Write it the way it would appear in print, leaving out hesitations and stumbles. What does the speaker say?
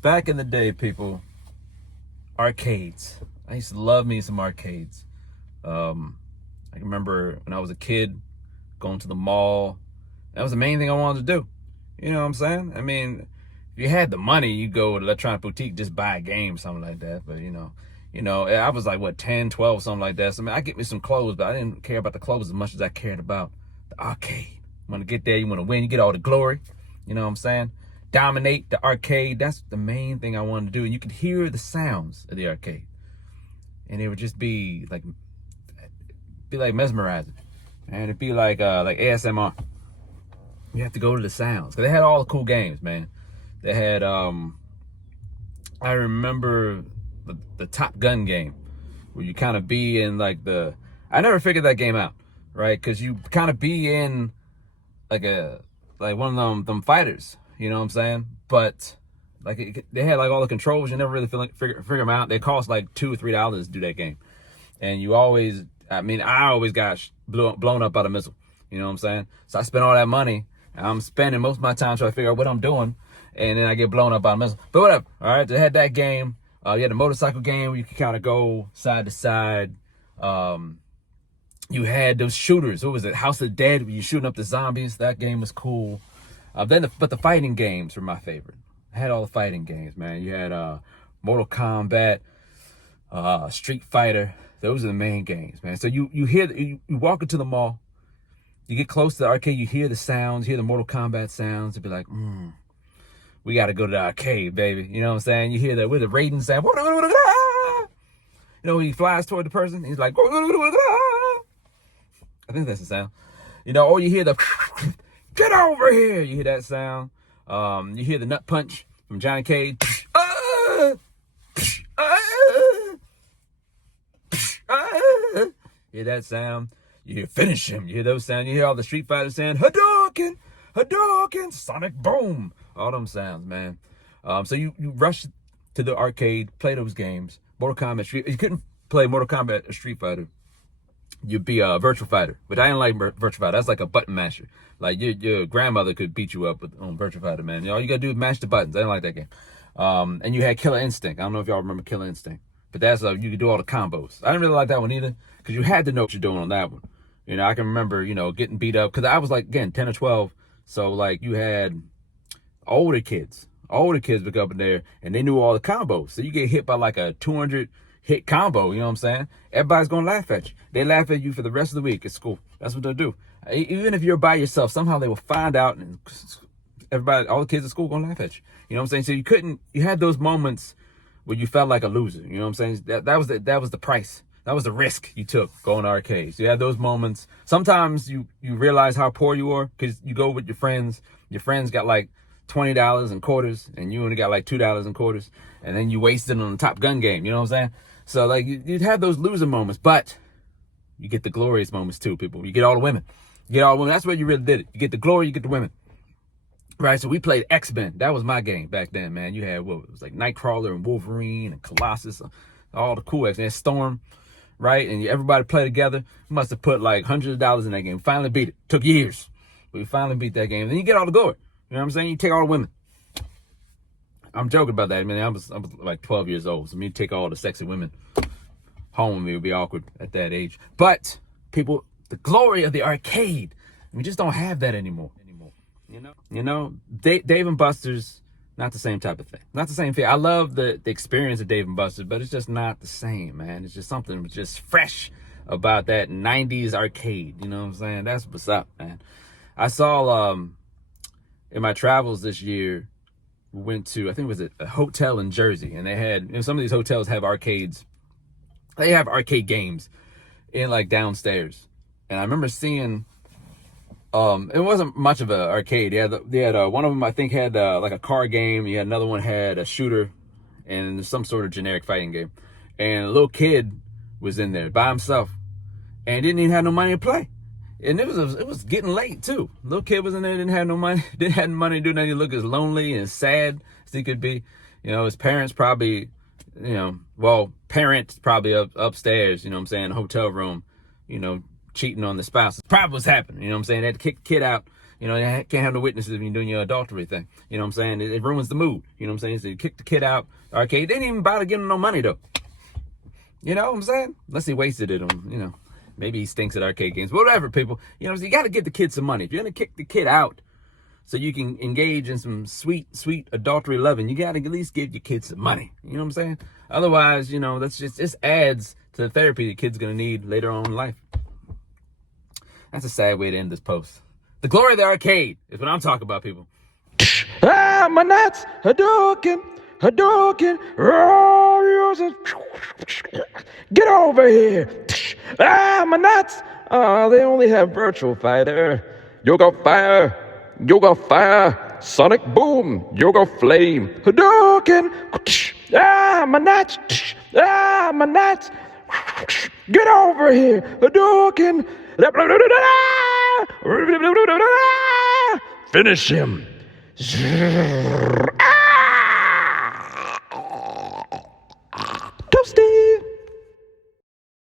Back in the day, people, arcades. I used to love me some arcades. I can remember when I was a kid going to the mall. That was the main thing I wanted to do. You know what I'm saying? I mean, if you had the money, you go to Electronic Boutique, just buy a game, something like that. But I was like, what, 10, 12, something like that. So, I mean, I get me some clothes, but I didn't care about the clothes as much as I cared about the arcade. You want to get there, you want to win, you get all the glory. You know what I'm saying? Dominate the arcade. That's the main thing I wanted to do. And you could hear the sounds of the arcade. And it would just be like mesmerizing. And it'd be like ASMR. You have to go to the sounds. Because they had all the cool games, man. They had, I remember the Top Gun game. Where you kind of be in like I never figured that game out. Right? Because you kind of be in like one of them fighters. You know what I'm saying? But they had like all the controls. You never really figure them out. They cost like $2 or $3 to do that game. And I always got blown up by the missile. You know what I'm saying? So I spent all that money. And I'm spending most of my time trying to figure out what I'm doing. And then I get blown up by a missile. But whatever. All right. They had that game. You had the motorcycle game where you could kind of go side to side. You had those shooters. What was it? House of the Dead, where you're shooting up the zombies. That game was cool. But the fighting games were my favorite. I had all the fighting games, man. You had Mortal Kombat, Street Fighter. Those are the main games, man. So you walk into the mall, you get close to the arcade, you hear the sounds, you hear the Mortal Kombat sounds. You'd be like, we got to go to the arcade, baby. You know what I'm saying? You hear that with the Raiden sound. He flies toward the person. He's like, I think that's the sound. Or you hear the get over here. You hear that sound. You hear the nut punch from Johnny Cage. Hear that sound. You hear finish him. You hear those sounds. You hear all the Street Fighter saying Hadouken, Hadouken, Sonic Boom. All them sounds, man. So you rush to the arcade, play those games. Mortal Kombat, you couldn't play Mortal Kombat or Street Fighter. You'd be a Virtual Fighter, but I didn't like Virtual Fighter. That's like a button masher. Like your grandmother could beat you up on Virtual Fighter, man. All you gotta do is mash the buttons. I didn't like that game. And you had Killer Instinct. I don't know if y'all remember Killer Instinct, but that's you could do all the combos. I didn't really like that one either because you had to know what you're doing on that one. I can remember getting beat up because I was like, again, 10 or 12. So like you had older kids would go up in there and they knew all the combos. So you get hit by like a 200 hit combo, you know what I'm saying? Everybody's gonna laugh at you. They laugh at you for the rest of the week at school. That's what they'll do. Even if you're by yourself, somehow they will find out and all the kids at school gonna laugh at you. You know what I'm saying? So you had those moments where you felt like a loser. You know what I'm saying? That was the price. That was the risk you took going to arcades. You had those moments. Sometimes you realize how poor you are because you go with your friends. Your friends got like $20 in quarters and you only got like $2 in quarters. And then you wasted on the Top Gun game. You know what I'm saying? So like you'd have those loser moments, but you get the glorious moments too, people. You get all the women. That's where you really did it. You get the glory, you get the women. Right, so we played X-Men. That was my game back then, man. You had it was like Nightcrawler and Wolverine and Colossus, all the cool X-Men. Storm, right? And everybody played together. We must have put like hundreds of dollars in that game. Finally beat it. Took years. But we finally beat that game. Then you get all the glory. You know what I'm saying? You take all the women. I'm joking about that. I mean, I was like 12 years old. So me take all the sexy women home with me would be awkward at that age. But people, the glory of the arcade, we just don't have that anymore. Dave and Buster's, not the same type of thing. Not the same thing. I love the experience of Dave and Buster's, but it's just not the same, man. It's just something just fresh about that 90s arcade. You know what I'm saying? That's what's up, man. I saw in my travels this year, we went to, I think it was a hotel in Jersey, and they had, some of these hotels have arcades. They have arcade games in like downstairs. And I remember seeing, it wasn't much of an arcade. They had one of them, I think, had like a car game. You had another one had a shooter and some sort of generic fighting game. And a little kid was in there by himself and didn't even have no money to play. And it was getting late too. Little kid was in there, didn't have no money, didn't have money to do nothing. He looked as lonely and sad as he could be. His parents probably, parents probably upstairs, you know what I'm saying, hotel room, cheating on the spouse. Probably what's happening, you know what I'm saying? They had to kick the kid out, You know, you can't have no witnesses when you're doing your adultery thing. You know what I'm saying? It ruins the mood. You know what I'm saying? So you kick the kid out the arcade. They didn't even bother giving him no money, though. You know what I'm saying? Unless he wasted it on, you know, maybe he stinks at arcade games. Whatever, people. You know, so you got to give the kid some money. If you're going to kick the kid out so you can engage in some sweet, sweet adultery loving, you got to at least give your kids some money. You know what I'm saying? Otherwise, you know, this adds to the therapy the kid's going to need later on in life. That's a sad way to end this post. The glory of the arcade is what I'm talking about, people. Ah, my nuts, Hadouken, get over here. Ah, my nuts. They only have virtual fighter. Yoga fire, sonic boom, yoga flame, Hadouken. Ah, my nuts, get over here, Hadouken. Finish him.